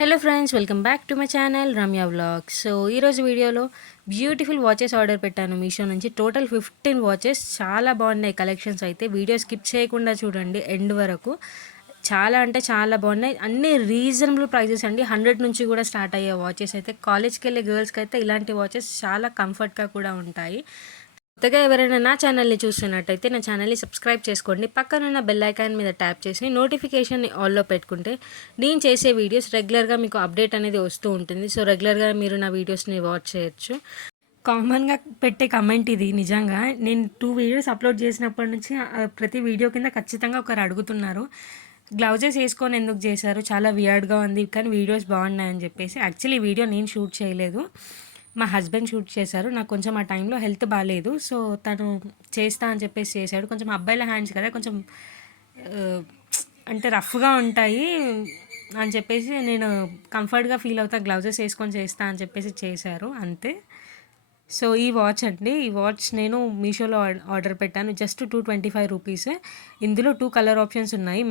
Hello friends, welcome back to my channel Ramya vlogs. So ఈరోజు వీడియోలో beautiful watches order పెట్టాను మీషో నుంచి. టోటల్ 15 వాచెస్ చాలా బాగున్నాయి కలెక్షన్స్ అయితే. వీడియో స్కిప్ చేయకుండా చూడండి ఎండ్ వరకు. చాలా అంటే చాలా బాగున్నాయి. అన్ని రీజనబుల్ ప్రైజెస్ అండి. 100 నుంచి కూడా స్టార్ట్ అయ్యే వాచెస్ అయితే. కాలేజ్కి వెళ్ళే గర్ల్స్కి అయితే ఇలాంటి వాచెస్ చాలా కంఫర్ట్గా కూడా ఉంటాయి. కొత్తగా ఎవరైనా నా ఛానల్ని చూస్తున్నట్టయితే నా ఛానల్ని సబ్స్క్రైబ్ చేసుకోండి. పక్కనున్న బెల్ ఐకాన్ మీద ట్యాప్ చేసి నోటిఫికేషన్ని ఆల్లో పెట్టుకుంటే నేను చేసే వీడియోస్ రెగ్యులర్గా మీకు అప్డేట్ అనేది వస్తూ ఉంటుంది. సో రెగ్యులర్గా మీరు నా వీడియోస్ని వాచ్ చేయొచ్చు. కామన్గా పెట్టే కమెంట్ ఇది. నిజంగా నేను 2 వీడియోస్ అప్లోడ్ చేసినప్పటి నుంచి ప్రతి వీడియో కింద ఖచ్చితంగా ఒకరు అడుగుతున్నారు, గ్లౌజెస్ వేసుకొని ఎందుకు చేశారు, చాలా వియర్డ్గా ఉంది కానీ వీడియోస్ బాగున్నాయని చెప్పేసి. యాక్చువల్లీ ఈ వీడియో నేను షూట్ చేయలేదు, మా హస్బెండ్ షూట్ చేశారు. నాకు కొంచెం ఆ టైంలో హెల్త్ బాగాలేదు, సో తను చేస్తా అని చెప్పేసి చేశాడు. కొంచెం అబ్బాయిల హ్యాండ్స్ కదా, కొంచెం అంటే రఫ్గా ఉంటాయి అని చెప్పేసి నేను కంఫర్ట్గా ఫీల్ అవుతా, గ్లౌజెస్ వేసుకొని చేస్తా అని చెప్పేసి చేశారు అంతే. సో ఈ వాచ్ అండి, ఈ వాచ్ నేను మీషోలో ఆర్డర్ పెట్టాను. Just 225 rupees. ఇందులో 2 కలర్ ఆప్షన్స్ ఉన్నాయి.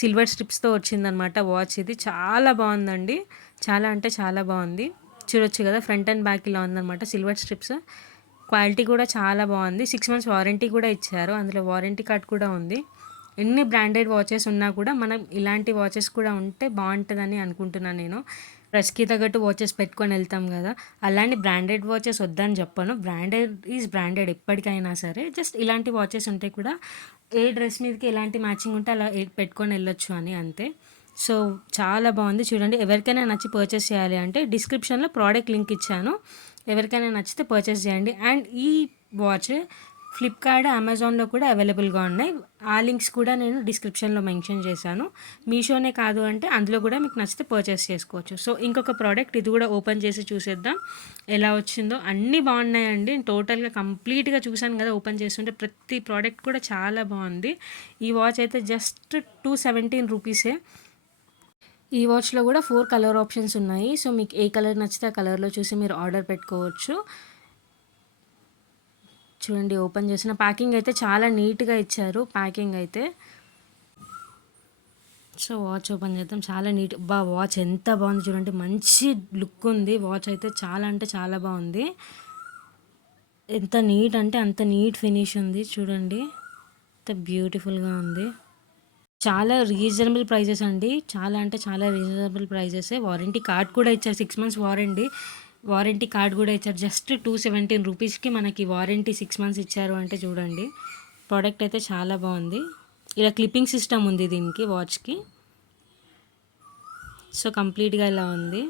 సిల్వర్ స్ట్రిప్స్తో వచ్చిందనమాట వాచ్. ఇది చాలా బాగుందండి, చాలా అంటే చాలా బాగుంది. చూడొచ్చు కదా, ఫ్రంట్ అండ్ బ్యాక్ ఇలా ఉందన్నమాట సిల్వర్ స్ట్రిప్స్. క్వాలిటీ కూడా చాలా బాగుంది. 6 months వారంటీ కూడా ఇచ్చారు, అందులో వారంటీ కార్డ్ కూడా ఉంది. ఎన్ని బ్రాండెడ్ వాచెస్ ఉన్నా కూడా మనం ఇలాంటి వాచెస్ కూడా ఉంటే బాగుంటుందని అనుకుంటున్నాను నేను. డ్రెస్కి తగ్గట్టు వాచెస్ పెట్టుకొని వెళ్తాం కదా, అలాంటి బ్రాండెడ్ వాచెస్ వద్దని చెప్పను. బ్రాండెడ్ ఈజ్ బ్రాండెడ్ ఎప్పటికైనా సరే. జస్ట్ ఇలాంటి వాచెస్ ఉంటే కూడా ఏ డ్రెస్ మీదకి ఎలాంటి మ్యాచింగ్ ఉంటే అలా పెట్టుకొని వెళ్ళొచ్చు అని అంతే. సో చాలా బాగుంది చూడండి. ఎవరికైనా నచ్చి పర్చేస్ చేయాలి అంటే డిస్క్రిప్షన్లో ప్రోడక్ట్ లింక్ ఇచ్చాను, ఎవరికైనా నచ్చితే పర్చేస్ చేయండి. అండ్ ఈ వాచ్ ఫ్లిప్కార్ట్, అమెజాన్లో కూడా అవైలబుల్గా ఉన్నాయి. ఆ లింక్స్ కూడా నేను డిస్క్రిప్షన్లో మెన్షన్ చేశాను. మీషోనే కాదు అంటే అందులో కూడా మీకు నచ్చితే పర్చేస్ చేసుకోవచ్చు. సో ఇంకొక ప్రోడక్ట్ ఇది కూడా ఓపెన్ చేసి చూసేద్దాం ఎలా వచ్చిందో. అన్నీ బాగున్నాయండి, టోటల్గా కంప్లీట్గా చూశాను కదా ఓపెన్ చేస్తుంటే. ప్రతి ప్రోడక్ట్ కూడా చాలా బాగుంది. ఈ వాచ్ అయితే జస్ట్ 217 రూపీసే. ఈ వాచ్లో కూడా 4 కలర్ ఆప్షన్స్ ఉన్నాయి. సో మీకు ఏ కలర్ నచ్చితే ఆ కలర్లో చూసి మీరు ఆర్డర్ పెట్టుకోవచ్చు. చూడండి, ఓపెన్ చేసిన ప్యాకింగ్ అయితే చాలా నీట్గా ఇచ్చారు ప్యాకింగ్ అయితే. సో వాచ్ ఓపెన్ చేద్దాం. చాలా నీట్, వాచ్ ఎంత బాగుంది చూడండి, మంచి లుక్ ఉంది వాచ్ అయితే. చాలా అంటే చాలా బాగుంది. ఎంత నీట్ అంటే అంత నీట్ ఫినిష్ ఉంది చూడండి, ఎంత బ్యూటిఫుల్గా ఉంది. చాలా రీజనబుల్ ప్రైజెస్ అండి, చాలా అంటే చాలా రీజనబుల్ ప్రైజెసే. వారంటీ కార్డ్ కూడా ఇచ్చారు, 6 months వారంటీ కార్డ్ కూడా ఇచ్చారు. జస్ట్ 217 రూపీస్కి మనకి వారంటీ 6 months ఇచ్చారు అంటే చూడండి. ప్రోడక్ట్ అయితే చాలా బాగుంది. ఇలా క్లిప్పింగ్ సిస్టమ్ ఉంది దీనికి, వాచ్కి. సో కంప్లీట్గా ఇలా ఉంది,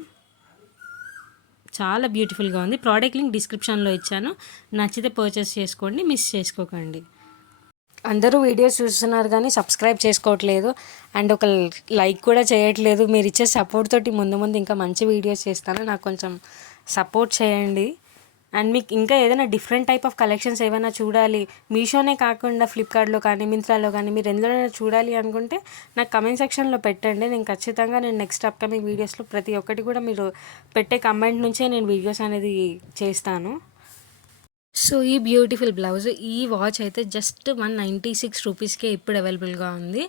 చాలా బ్యూటిఫుల్గా ఉంది. ప్రోడక్ట్ లింక్ డిస్క్రిప్షన్లో ఇచ్చాను, నచ్చితే పర్చేస్ చేసుకోండి, మిస్ చేసుకోకండి. అందరూ వీడియోస్ చూస్తున్నారు కానీ సబ్స్క్రైబ్ చేసుకోవట్లేదు అండ్ ఒక లైక్ కూడా చేయట్లేదు. మీరు ఇచ్చే సపోర్ట్ తోటి ముందు ముందు ఇంకా మంచి వీడియోస్ చేస్తాను, నాకు కొంచెం సపోర్ట్ చేయండి. అండ్ మీకు ఇంకా ఏదైనా డిఫరెంట్ టైప్ ఆఫ్ కలెక్షన్స్ ఏమైనా చూడాలి, మీషోనే కాకుండా ఫ్లిప్కార్ట్లో కానీ మింత్రాలో కానీ మీరు ఎందులోనైనా చూడాలి అనుకుంటే నాకు కమెంట్ సెక్షన్లో పెట్టండి. నేను ఖచ్చితంగా నెక్స్ట్ అప్కమింగ్ వీడియోస్లో ప్రతి ఒక్కటి కూడా మీరు పెట్టే కమెంట్ నుంచే నేను వీడియోస్ అనేది చేస్తాను. సో ఈ బ్యూటిఫుల్ బ్లౌజ్, ఈ వాచ్ అయితే జస్ట్ 196 రూపీస్కే ఇప్పుడు అవైలబుల్గా ఉంది.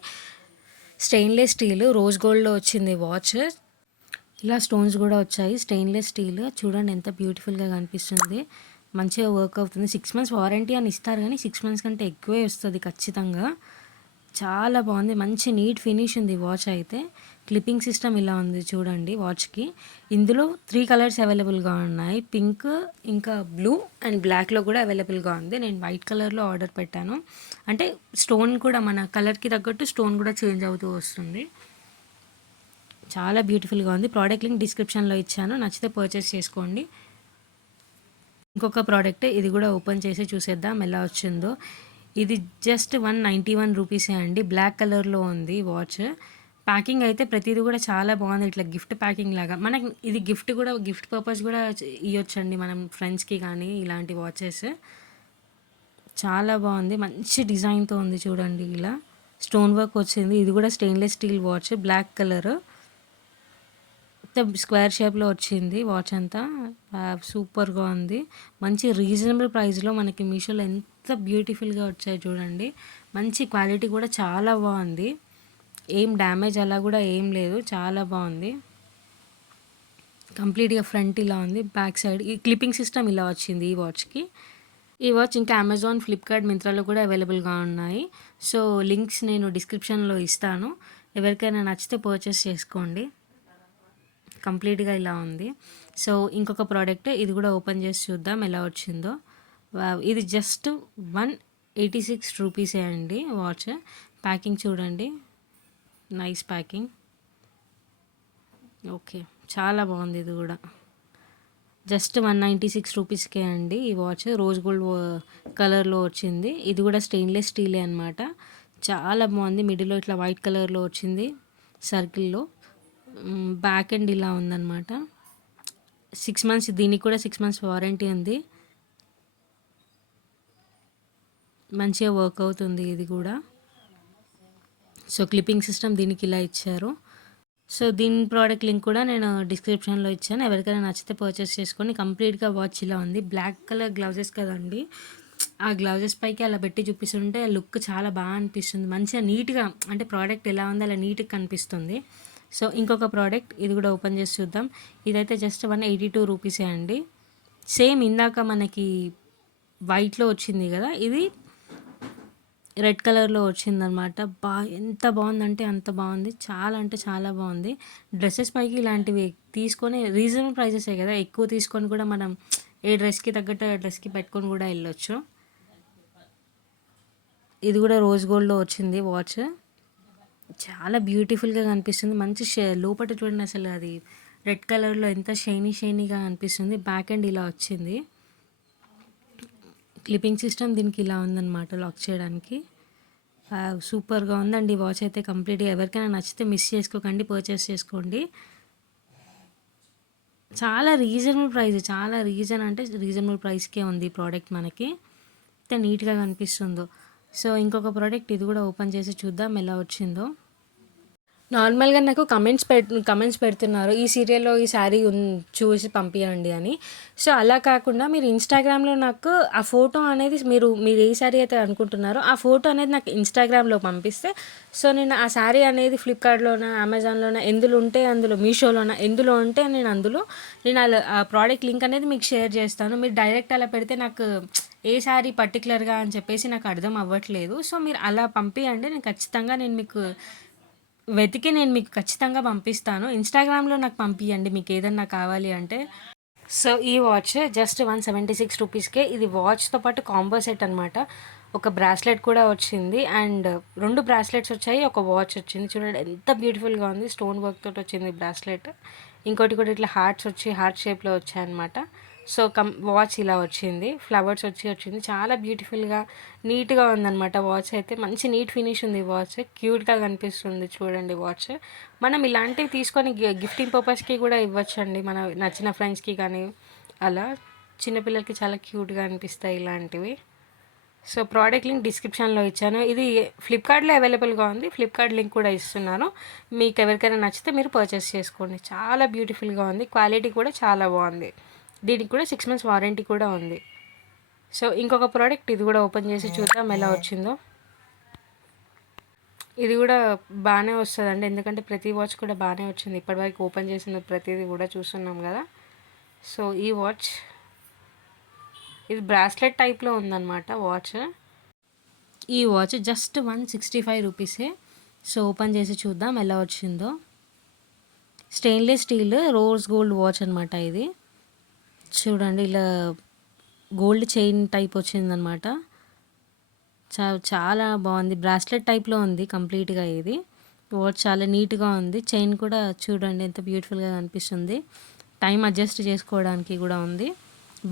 స్టెయిన్లెస్ స్టీల్, రోజ్ గోల్డ్లో వచ్చింది వాచ్. ఇలా స్టోన్స్ కూడా వచ్చాయి. స్టెయిన్లెస్ స్టీల్ చూడండి ఎంత బ్యూటిఫుల్గా కనిపిస్తుంది, మంచిగా వర్క్ అవుతుంది. 6 months వారంటీ అని ఇస్తారు కానీ 6 months కంటే ఎక్కువే వస్తుంది ఖచ్చితంగా. చాలా బాగుంది, మంచి నీట్ ఫినిష్ ఉంది వాచ్ అయితే. క్లిప్పింగ్ సిస్టమ్ ఇలా ఉంది చూడండి వాచ్కి. ఇందులో 3 కలర్స్ అవైలబుల్గా ఉన్నాయి, పింక్, ఇంకా బ్లూ అండ్ బ్లాక్లో కూడా అవైలబుల్గా ఉంది. నేను వైట్ కలర్లో ఆర్డర్ పెట్టాను, అంటే స్టోన్ కూడా మన కలర్కి తగ్గట్టు స్టోన్ కూడా చేంజ్ అవుతూ వస్తుంది. చాలా బ్యూటిఫుల్గా ఉంది. ప్రోడక్ట్ లింక్ డిస్క్రిప్షన్లో ఇచ్చాను, నచ్చితే పర్చేస్ చేసుకోండి. ఇంకొక ప్రోడక్ట్, ఇది కూడా ఓపెన్ చేసి చూసేద్దాం ఎలా వచ్చిందో. ఇది జస్ట్ 191 రూపీసే అండి, బ్లాక్ కలర్లో ఉంది వాచ్. ప్యాకింగ్ అయితే ప్రతిదీ కూడా చాలా బాగుంది, ఇట్లా గిఫ్ట్ ప్యాకింగ్ లాగా. మనకి ఇది గిఫ్ట్ పర్పస్ కూడా ఇవ్వచ్చండి మనం ఫ్రెండ్స్కి కానీ ఇలాంటి వాచెస్. చాలా బాగుంది, మంచి డిజైన్తో ఉంది చూడండి. ఇలా స్టోన్ వర్క్ వచ్చింది. ఇది కూడా stainless steel watch, black colour, square షేప్లో వచ్చింది వాచ్ అంతా. సూపర్గా ఉంది, మంచి రీజనబుల్ ప్రైస్లో మనకి మీషోలో ఎంత బ్యూటిఫుల్గా వచ్చాయి చూడండి. మంచి క్వాలిటీ కూడా చాలా బాగుంది. ఏం డ్యామేజ్ అలా కూడా ఏం లేదు, చాలా బాగుంది. కంప్లీట్గా ఫ్రంట్ ఇలా ఉంది, బ్యాక్ సైడ్ ఈ క్లిప్పింగ్ సిస్టమ్ ఇలా వచ్చింది ఈ వాచ్కి. ఈ వాచ్ ఇంకా అమెజాన్, ఫ్లిప్కార్ట్, మింత్రాలో కూడా అవైలబుల్గా ఉన్నాయి. సో లింక్స్ నేను డిస్క్రిప్షన్లో ఇస్తాను, ఎవరికైనా నచ్చితే పర్చేస్ చేసుకోండి. కంప్లీట్గా ఇలా ఉంది. సో ఇంకొక ప్రోడక్ట్ ఇది కూడా ఓపెన్ చేసి చూద్దాం ఎలా వచ్చిందో. ఇది జస్ట్ 186 రూపీసే అండి వాచ్. ప్యాకింగ్ చూడండి, నైస్ ప్యాకింగ్. ఓకే, చాలా బాగుంది. ఇది కూడా జస్ట్ 196 రూపీస్కే అండి ఈ వాచ్. రోజ్ గోల్డ్ కలర్లో వచ్చింది. ఇది కూడా స్టెయిన్లెస్ స్టీలే అనమాట. చాలా బాగుంది. మిడిల్లో ఇట్లా వైట్ కలర్లో వచ్చింది సర్కిల్లో. బ్యాక్ ఎండ్ ఇలా ఉందన్నమాట. 6 మంత్స్, దీనికి కూడా 6 మంత్స్ వారంటీ ఉంది. మంచిగా వర్క్ అవుతుంది ఇది కూడా. సో క్లిప్పింగ్ సిస్టమ్ దీనికి ఇలా ఇచ్చారు. సో దీని ప్రోడక్ట్ లింక్ కూడా నేను డిస్క్రిప్షన్లో ఇచ్చాను, ఎవరికైనా నచ్చితే పర్చేస్ చేసుకొని. కంప్లీట్గా వాచ్ ఇలా ఉంది. బ్లాక్ కలర్ గ్లౌజెస్ కదండి, ఆ గ్లౌజెస్ పైకి అలా పెట్టి చూపిస్తుంటే లుక్ చాలా బాగా అనిపిస్తుంది. మంచిగా నీట్గా, అంటే ప్రోడక్ట్ ఎలా ఉందో అలా నీట్గా కనిపిస్తుంది. సో ఇంకొక ప్రోడక్ట్ ఇది కూడా ఓపెన్ చేసి చూద్దాం. ఇదైతే జస్ట్ 182 రూపీసే అండి. సేమ్ ఇందాక మనకి వైట్లో వచ్చింది కదా, ఇది రెడ్ కలర్లో వచ్చిందనమాట. ఎంత బాగుందంటే అంత బాగుంది, చాలా అంటే చాలా బాగుంది. డ్రెస్సెస్ పైకి ఇలాంటివి తీసుకొని, రీజనబుల్ ప్రైజెసే కదా, ఎక్కువ తీసుకొని కూడా మనం ఏ డ్రెస్కి తగ్గట్టు ఆ డ్రెస్కి పెట్టుకొని కూడా వెళ్ళొచ్చు. ఇది కూడా రోజ్ గోల్డ్లో వచ్చింది వాచ్. చాలా బ్యూటిఫుల్గా కనిపిస్తుంది. మంచి లోపల చూడండి, అసలు అది రెడ్ కలర్లో ఎంత షైనీగా అనిపిస్తుంది. బ్యాక్ ఎండ్ ఇలా వచ్చింది. క్లిప్పింగ్ సిస్టమ్ దీనికి ఇలా ఉందన్నమాట, లాక్ చేయడానికి. సూపర్గా ఉందండి వాచ్ అయితే కంప్లీట్గా. ఎవరికైనా నచ్చితే మిస్ చేసుకోకండి, పర్చేస్ చేసుకోండి. చాలా రీజనబుల్ ప్రైస్, చాలా రీజనబుల్ ప్రైస్కే ఉంది ఈ ప్రోడక్ట్ మనకి. ఎంత నీట్గా కనిపిస్తుందో. సో ఇంకొక ప్రోడక్ట్ ఇది కూడా ఓపెన్ చేసి చూద్దాం ఎలా వచ్చిందో. నార్మల్గా నాకు కమెంట్స్ పెడుతున్నారు, ఈ సీరియల్లో ఈ శారీ చూసి పంపించండి అని. సో అలా కాకుండా మీరు ఇన్స్టాగ్రామ్లో నాకు ఆ ఫోటో అనేది, మీరు ఏ శారీ అయితే అనుకుంటున్నారో ఆ ఫోటో అనేది నాకు ఇన్స్టాగ్రామ్లో పంపిస్తే, సో నేను ఆ శారీ అనేది ఫ్లిప్కార్ట్లోన, అమెజాన్లోన, ఎందులో ఉంటే అందులో, మీషోలోన ఎందులో ఉంటే నేను అలా ఆ ప్రోడక్ట్ లింక్ అనేది మీకు షేర్ చేస్తాను. మీరు డైరెక్ట్ అలా పెడితే నాకు ఏ శారీ పర్టికులర్గా అని చెప్పేసి నాకు అర్థం అవ్వట్లేదు. సో మీరు అలా పంపించండి, నేను ఖచ్చితంగా మీకు వెతికి మీకు ఖచ్చితంగా పంపిస్తాను. ఇన్స్టాగ్రామ్లో నాకు పంపించండి మీకు ఏదన్నా కావాలి అంటే. సో ఈ వాచ్ జస్ట్ 176 రూపీస్కే. ఇది వాచ్తో పాటు కాంబో సెట్ అనమాట. ఒక బ్రాస్లెట్ కూడా వచ్చింది, అండ్ 2 బ్రాస్లెట్స్ వచ్చాయి, ఒక వాచ్ వచ్చింది. చూడండి ఎంత బ్యూటిఫుల్గా ఉంది, స్టోన్ వర్క్ తోటి వచ్చింది బ్రాస్లెట్. ఇంకోటి కూడా ఇట్లా హార్ట్ షేప్లో వచ్చాయన్నమాట. సో వాచ్ ఇలా వచ్చింది, ఫ్లవర్స్ వచ్చింది. చాలా బ్యూటిఫుల్గా నీట్గా ఉందన్నమాట వాచ్ అయితే. మంచి నీట్ ఫినిష్ ఉంది వాచ్, క్యూట్గా కనిపిస్తుంది చూడండి వాచ్. మనం ఇలాంటివి తీసుకొని గిఫ్టింగ్ పర్పస్కి కూడా ఇవ్వచ్చండి, మన నచ్చిన ఫ్రెండ్స్కి కానీ అలా. చిన్నపిల్లలకి చాలా క్యూట్గా అనిపిస్తాయి ఇలాంటివి. సో ప్రోడక్ట్ లింక్ డిస్క్రిప్షన్లో ఇచ్చాను. ఇది ఫ్లిప్కార్ట్లో అవైలబుల్గా ఉంది, ఫ్లిప్కార్ట్ లింక్ కూడా ఇస్తున్నాను. మీకు ఎవరికైనా నచ్చితే మీరు పర్చేస్ చేసుకోండి. చాలా బ్యూటిఫుల్గా ఉంది, క్వాలిటీ కూడా చాలా బాగుంది. దీనికి కూడా 6 మంత్స్ వారంటీ కూడా ఉంది. సో ఇంకొక ప్రోడక్ట్ ఇది కూడా ఓపెన్ చేసి చూద్దాం ఎలా వచ్చిందో. ఇది కూడా బాగానే వస్తుందండి, ఎందుకంటే ప్రతి వాచ్ కూడా బాగానే వచ్చింది ఇప్పటివరకు ఓపెన్ చేసిన ప్రతిదీ కూడా చూస్తున్నాం కదా. సో ఈ వాచ్ ఇది బ్రాస్లెట్ టైప్లో ఉందన్నమాట వాచ్. ఈ వాచ్ జస్ట్ 165 రూపీసే. సో ఓపెన్ చేసి చూద్దాం ఎలా వచ్చిందో. Stainless steel rose gold watch అనమాట ఇది. చూడండి ఇలా గోల్డ్ చైన్ టైప్ వచ్చిందనమాట. చాలా బాగుంది, బ్రాస్లెట్ టైప్లో ఉంది కంప్లీట్గా. ఇది వాచ్ చాలా నీట్గా ఉంది. చైన్ కూడా చూడండి ఎంత బ్యూటిఫుల్గా కనిపిస్తుంది. టైం అడ్జస్ట్ చేసుకోవడానికి కూడా ఉంది.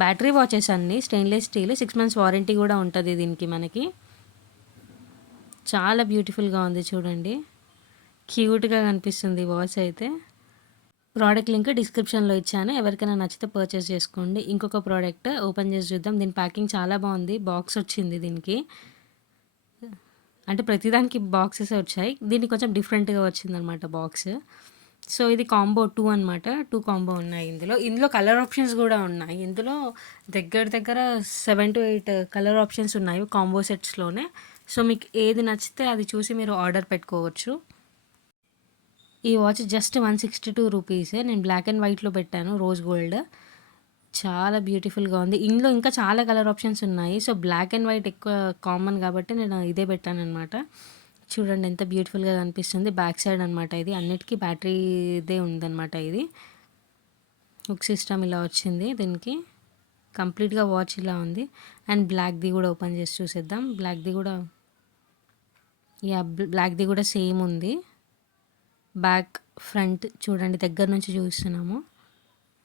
బ్యాటరీ వాచెస్ అన్నీ స్టెయిన్లెస్ స్టీల్, 6 మంత్స్ వారంటీ కూడా ఉంటుంది దీనికి మనకి. చాలా బ్యూటిఫుల్గా ఉంది చూడండి, క్యూట్గా కనిపిస్తుంది వాచ్ అయితే. ప్రోడక్ట్ లింక్ డిస్క్రిప్షన్లో ఇచ్చాను, ఎవరికైనా నచ్చితే పర్చేస్ చేసుకోండి. ఇంకొక ప్రోడక్ట్ ఓపెన్ చేసి చూద్దాం. దీని ప్యాకింగ్ చాలా బాగుంది, బాక్స్ వచ్చింది దీనికి. అంటే ప్రతిదానికి బాక్సెస్ వచ్చాయి, దీనికి కొంచెం డిఫరెంట్గా వచ్చిందనమాట బాక్స్. సో ఇది కాంబో 2 అనమాట. 2 కాంబో ఉన్నాయి ఇందులో కలర్ ఆప్షన్స్ కూడా ఉన్నాయి. ఇందులో దగ్గర 7 to 8 కలర్ ఆప్షన్స్ ఉన్నాయి కాంబో సెట్స్లోనే. సో మీకు ఏది నచ్చితే అది చూసి మీరు ఆర్డర్ పెట్టుకోవచ్చు. ఈ వాచ్ జస్ట్ 162 రూపీసే. నేను బ్లాక్ అండ్ వైట్‌లో పెట్టాను రోజ్ గోల్డ్. చాలా బ్యూటిఫుల్‌గా ఉంది. ఇందులో ఇంకా చాలా కలర్ ఆప్షన్స్ ఉన్నాయి. సో, బ్లాక్ అండ్ వైట్ ఎక్కువ కామన్ కాబట్టి నేను ఇదే పెట్టాననమాట. చూడండి ఎంత బ్యూటిఫుల్‌గా కనిపిస్తుంది. బ్యాక్ సైడ్ అనమాట ఇది. అన్నిటికి బ్యాటరీదే ఉందనమాట ఇది. హుక్ సిస్టమ్ ఇలా వచ్చింది దీనికి. కంప్లీట్‌గా వాచ్ ఇలా ఉంది. అండ్ బ్లాక్‌ది కూడా ఓపెన్ చేసి చూసేద్దాం. బ్లాక్‌ది కూడా బ్లాక్‌ది కూడా సేమ్ ఉంది. బ్యాక్, ఫ్రంట్ చూడండి దగ్గర నుంచి చూస్తున్నాము.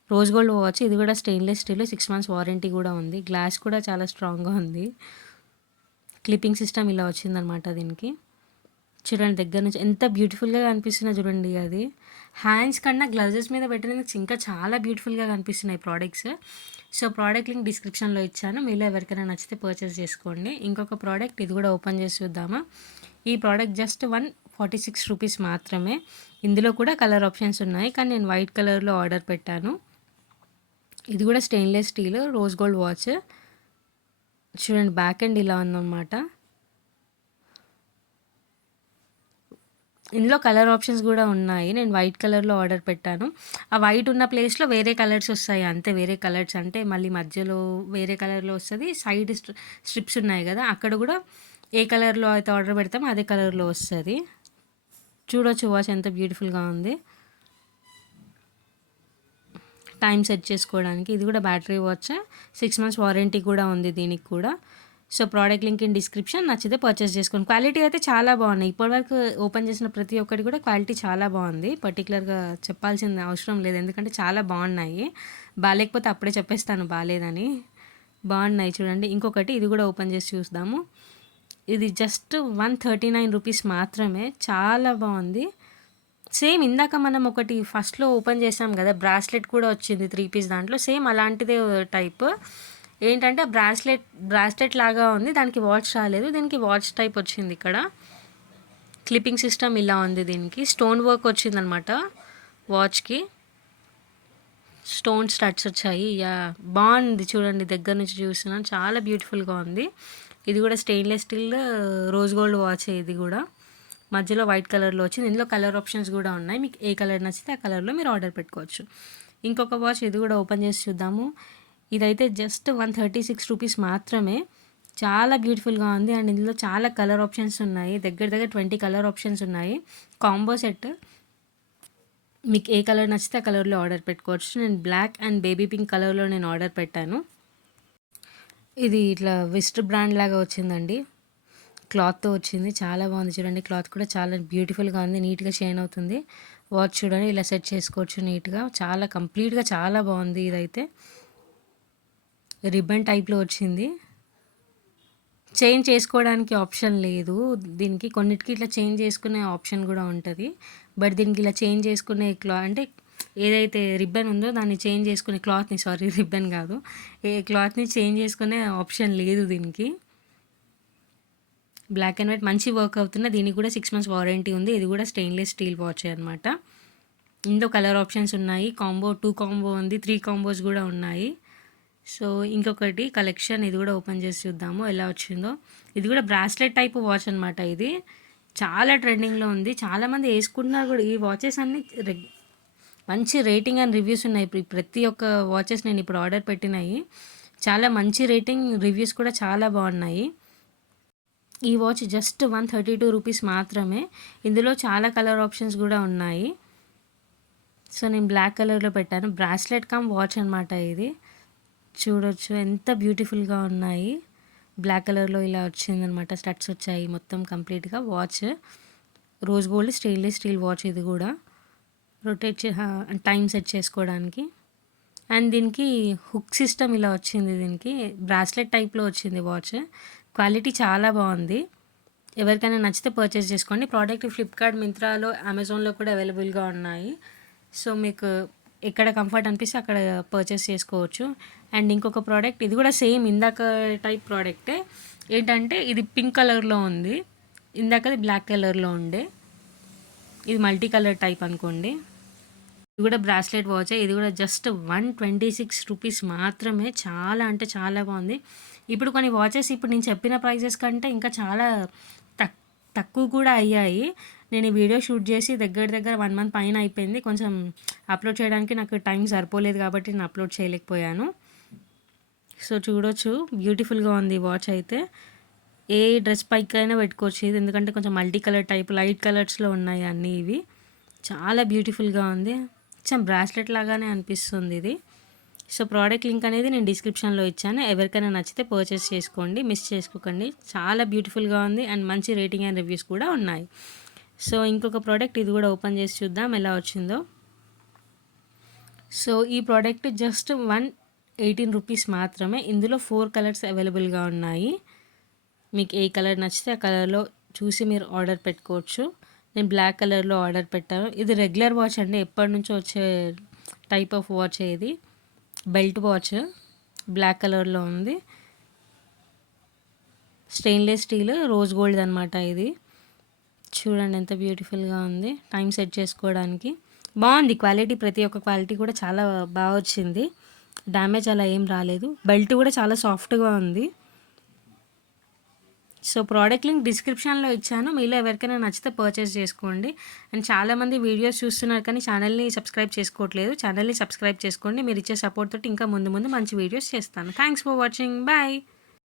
Rose gold watch. ఇది కూడా స్టెయిన్‌లెస్ స్టీల్ 6 మంత్స్ వారంటీ కూడా ఉంది. గ్లాస్ కూడా చాలా స్ట్రాంగ్‌గా ఉంది. క్లిప్పింగ్ సిస్టమ్ ఇలా వచ్చిందనమాట దీనికి. చూడండి దగ్గర నుంచి ఎంత బ్యూటిఫుల్‌గా కనిపిస్తుందో చూడండి అది. హ్యాండ్స్ కన్నా గ్లౌజెస్ మీద పెట్టినందుకు ఇంకా చాలా బ్యూటిఫుల్‌గా కనిపిస్తున్నాయి ప్రోడక్ట్స్. సో, ప్రోడక్ట్ లింక్ డిస్క్రిప్షన్‌లో ఇచ్చాను. మీలో ఎవరికైనా నచ్చితే పర్చేస్ చేసుకోండి. ఇంకొక ప్రోడక్ట్ ఇది కూడా ఓపెన్ చేసి చూద్దామా? ఈ ప్రోడక్ట్ జస్ట్ 146 రూపీస్ మాత్రమే. ఇందులో కూడా కలర్ ఆప్షన్స్ ఉన్నాయి. కానీ నేను వైట్ కలర్‌లో ఆర్డర్ పెట్టాను. ఇది కూడా stainless steel rose gold watch. చూడండి బ్యాక్ ఎండ్ ఇలా ఉందన్నమాట. ఇందులో కలర్ ఆప్షన్స్ కూడా ఉన్నాయి. నేను వైట్ కలర్‌లో ఆర్డర్ పెట్టాను. ఆ వైట్ ఉన్న ప్లేస్‌లో వేరే కలర్స్ వస్తాయి అంతే. వేరే కలర్స్ అంటే మళ్ళీ మధ్యలో వేరే కలర్‌లో వస్తది. సైడ్ స్ట్రిప్స్ ఉన్నాయి కదా! అక్కడ కూడా ఏ కలర్‌లో అయితే ఆర్డర్ పెడతామో అదే కలర్‌లో వస్తది. చూడొచ్చు వాచ్ ఎంత బ్యూటిఫుల్‌గా ఉంది. టైం సెట్ చేసుకోవడానికి. ఇది కూడా బ్యాటరీ వాచ్. 6 మంత్స్ వారంటీ కూడా ఉంది దీనికి కూడా. So, product link in description. నచ్చితే పర్చేస్ చేసుకోండి. క్వాలిటీ అయితే చాలా బాగున్నాయి. ఇప్పటివరకు ఓపెన్ చేసిన ప్రతి ఒక్కటి కూడా క్వాలిటీ చాలా బాగుంది. పర్టికులర్‌గా చెప్పాల్సిన అవసరం లేదు. ఎందుకంటే చాలా బాగున్నాయి. బాలేకపోతే అప్పుడే చెప్పేస్తాను బాలేదని. బాగున్నాయి చూడండి. ఇంకొకటి ఇది కూడా ఓపెన్ చేసి చూద్దాము. ఇది జస్ట్ 139 రూపీస్ మాత్రమే. చాలా బాగుంది. సేమ్ ఇందాక మనం ఒకటి ఫస్ట్‌లో ఓపెన్ చేసాం కదా! బ్రాస్లెట్ కూడా వచ్చింది 3 పీస్ దాంట్లో. సేమ్ అలాంటిదే టైప్. ఏంటంటే బ్రాస్లెట్ లాగా ఉంది. దానికి వాచ్ రాలేదు. దీనికి వాచ్ టైప్ వచ్చింది ఇక్కడ. క్లిప్పింగ్ సిస్టమ్ ఇలా ఉంది దీనికి. స్టోన్ వర్క్ వచ్చిందనమాట వాచ్‌కి. స్టోన్ స్టడ్స్ వచ్చాయి. బాగుంది చూడండి దగ్గర నుంచి చూస్తున్నాను. చాలా బ్యూటిఫుల్‌గా ఉంది. ఇది కూడా స్టెయిన్‌లెస్ స్టీల్ రోజ్ గోల్డ్ వాచే ఇది కూడా. మధ్యలో వైట్ కలర్‌లో వచ్చింది. ఇందులో కలర్ ఆప్షన్స్ కూడా ఉన్నాయి. మీకు ఏ కలర్ నచ్చితే ఆ కలర్‌లో మీరు ఆర్డర్ పెట్టుకోవచ్చు. ఇంకొక వాచ్ ఇది కూడా ఓపెన్ చేసి చూద్దాము. ఇదైతే జస్ట్ 136 రూపీస్ మాత్రమే. చాలా బ్యూటిఫుల్‌గా ఉంది. అండ్ ఇందులో చాలా కలర్ ఆప్షన్స్ ఉన్నాయి. దగ్గర దగ్గర 20 కలర్ ఆప్షన్స్ ఉన్నాయి. Combo set. మీకు ఏ కలర్ నచ్చితే ఆ కలర్‌లో ఆర్డర్ పెట్టుకోవచ్చు. నేను బ్లాక్ అండ్ బేబీ పింక్ కలర్‌లో నేను ఆర్డర్ పెట్టాను. ఇది ఇట్లా వెస్ట్ బ్రాండ్ లాగా వచ్చిందండి. క్లాత్‌తో వచ్చింది. చాలా బాగుంది చూడండి. క్లాత్ కూడా చాలా బ్యూటిఫుల్‌గా ఉంది. నీట్‌గా షైన్ అవుతుంది. వాచ్ చూడండి ఇలా సెట్ చేసుకోవచ్చు నీట్‌గా. చాలా కంప్లీట్‌గా చాలా బాగుంది ఇదైతే. రిబ్బన్ టైప్‌లో వచ్చింది. చేంజ్ చేసుకోవడానికి ఆప్షన్ లేదు. దీనికి కొన్నిటికి ఇట్లా చేంజ్ చేసుకునే ఆప్షన్ కూడా ఉంటది. బట్ దీనికి ఇలా చేంజ్ చేసుకునే అంటే ఏదైతే రిబ్బన్ ఉందో దాన్ని చేంజ్ చేసుకునే క్లాత్‌ని రిబ్బన్ కాదు. క్లాత్‌ని చేంజ్ చేసుకునే ఆప్షన్ లేదు దీనికి. బ్లాక్ అండ్ వైట్ మంచి వర్క్ అవుతున్న దీనికి కూడా 6 మంత్స్ వారంటీ ఉంది. ఇది కూడా స్టెయిన్‌లెస్ స్టీల్ వాచే అనమాట. ఇందులో కలర్ ఆప్షన్స్ ఉన్నాయి. 2 కాంబో ఉంది. 3 కాంబోస్ కూడా ఉన్నాయి. సో, ఇంకొకటి కలెక్షన్ ఇది కూడా ఓపెన్ చేసి చూద్దాము ఎలా వచ్చిందో. ఇది కూడా బ్రాస్లెట్ టైప్ వాచ్ అనమాట ఇది. చాలా ట్రెండింగ్‌లో ఉంది. చాలామంది వేసుకుంటున్నారు కూడా. ఈ వాచెస్ అన్నీ మంచి రేటింగ్ అండ్ రివ్యూస్ ఉన్నాయి. ప్రతి ఒక్క వాచెస్ నేను ఇప్పుడు ఆర్డర్ పెట్టినవి చాలా మంచి రేటింగ్, రివ్యూస్ కూడా చాలా బాగున్నాయి. ఈ వాచ్ జస్ట్ 132 రూపీస్ మాత్రమే. ఇందులో చాలా కలర్ ఆప్షన్స్ కూడా ఉన్నాయి. సో, నేను బ్లాక్ కలర్‌లో పెట్టాను. బ్రాస్లెట్ కమ్ వాచ్ అనమాట ఇది. చూడొచ్చు ఎంత బ్యూటిఫుల్‌గా ఉన్నాయి. బ్లాక్ కలర్‌లో ఇలా వచ్చిందనమాట. స్టడ్స్ వచ్చాయి మొత్తం కంప్లీట్‌గా. Watch rose gold stainless steel watch ఇది కూడా. రొటేట్ టైం సెట్ చేసుకోవడానికి. అండ్ దీనికి హుక్ సిస్టమ్ ఇలా వచ్చింది దీనికి. బ్రాస్లెట్ టైప్‌లో వచ్చింది వాచ్. క్వాలిటీ చాలా బాగుంది. ఎవరికైనా నచ్చితే పర్చేస్ చేసుకోండి. ప్రోడక్ట్ ఫ్లిప్కార్ట్, మింత్రాలో, అమెజాన్‌లో కూడా అవైలబుల్‌గా ఉన్నాయి. సో, మీకు ఎక్కడ కంఫర్ట్ అనిపిస్తే అక్కడ పర్చేస్ చేసుకోవచ్చు. అండ్ ఇంకొక ప్రోడక్ట్ ఇది కూడా సేమ్ ఇందాక టైప్ ప్రోడక్టే. ఏంటంటే ఇది పింక్ కలర్‌లో ఉంది. ఇందాకది బ్లాక్ కలర్‌లో ఉండే. ఇది మల్టీ కలర్ టైప్ అనుకోండి. ఇది కూడా బ్రాస్లెట్ వాచే. ఇది కూడా జస్ట్ 126 రూపీస్ మాత్రమే. చాలా అంటే చాలా బాగుంది. ఇప్పుడు కొన్ని వాచెస్ ఇప్పుడు నేను చెప్పిన ప్రైజెస్ కంటే ఇంకా చాలా తక్కువ కూడా అయ్యాయి. నేను ఈ వీడియో షూట్ చేసి దగ్గర దగ్గర 1 మంత్ పైన అయిపోయింది. కొంచెం అప్లోడ్ చేయడానికి నాకు టైం సరిపోలేదు కాబట్టి నేను అప్లోడ్ చేయలేకపోయాను. సో చూడొచ్చు, బ్యూటిఫుల్గా ఉంది వాచ్ అయితే. ఏ డ్రెస్ పైకైనా పెట్టుకోవచ్చు ఇది, ఎందుకంటే కొంచెం మల్టీ కలర్ టైప్ లైట్ కలర్స్లో ఉన్నాయి అన్నీ. ఇవి చాలా బ్యూటిఫుల్గా ఉంది, కొంచెం బ్రాస్లెట్ లాగానే అనిపిస్తుంది ఇది. సో ప్రోడక్ట్ లింక్ అనేది నేను డిస్క్రిప్షన్లో ఇచ్చాను, ఎవరికైనా నచ్చితే పర్చేస్ చేసుకోండి, మిస్ చేసుకోకండి. చాలా బ్యూటిఫుల్గా ఉంది అండ్ మంచి రేటింగ్ అండ్ రివ్యూస్ కూడా ఉన్నాయి. సో ఇంకొక ప్రోడక్ట్ ఇది కూడా ఓపెన్ చేసి చూద్దాం ఎలా వచ్చిందో. సో ఈ ప్రోడక్ట్ జస్ట్ 118 రూపీస్ మాత్రమే. ఇందులో 4 కలర్స్ అవైలబుల్గా ఉన్నాయి. మీకు ఏ కలర్ నచ్చితే ఆ కలర్లో చూసి మీరు ఆర్డర్ పెట్టుకోవచ్చు. నేను బ్లాక్ కలర్లో ఆర్డర్ పెట్టాను. ఇది రెగ్యులర్ వాచ్ అండి, ఎప్పటి నుంచో వచ్చే టైప్ ఆఫ్ వాచ్ ఇది. బెల్ట్ వాచ్ బ్లాక్ కలర్లో ఉంది. స్టెయిన్లెస్ స్టీల్ రోజ్ గోల్డ్ అనమాట ఇది. చూడండి ఎంత బ్యూటిఫుల్గా ఉంది. టైం సెట్ చేసుకోవడానికి బాగుంది. క్వాలిటీ ప్రతి ఒక్క క్వాలిటీ కూడా చాలా బాగా వచ్చింది. డ్యామేజ్ అలా ఏం రాలేదు. బెల్ట్ కూడా చాలా సాఫ్ట్గా ఉంది. సో ప్రోడక్ట్ లింక్ డిస్క్రిప్షన్లో ఇచ్చాను, మీలో ఎవరికైనా నచ్చితే పర్చేస్ చేసుకోండి. అండ్ చాలామంది వీడియోస్ చూస్తున్నారు కానీ ఛానల్ని సబ్స్క్రైబ్ చేసుకోవట్లేదు. ఛానల్ని సబ్స్క్రైబ్ చేసుకోండి, మీరు ఇచ్చే సపోర్ట్ తోటి ఇంకా ముందు ముందు మంచి వీడియోస్ చేస్తాను. Thanks for watching, bye.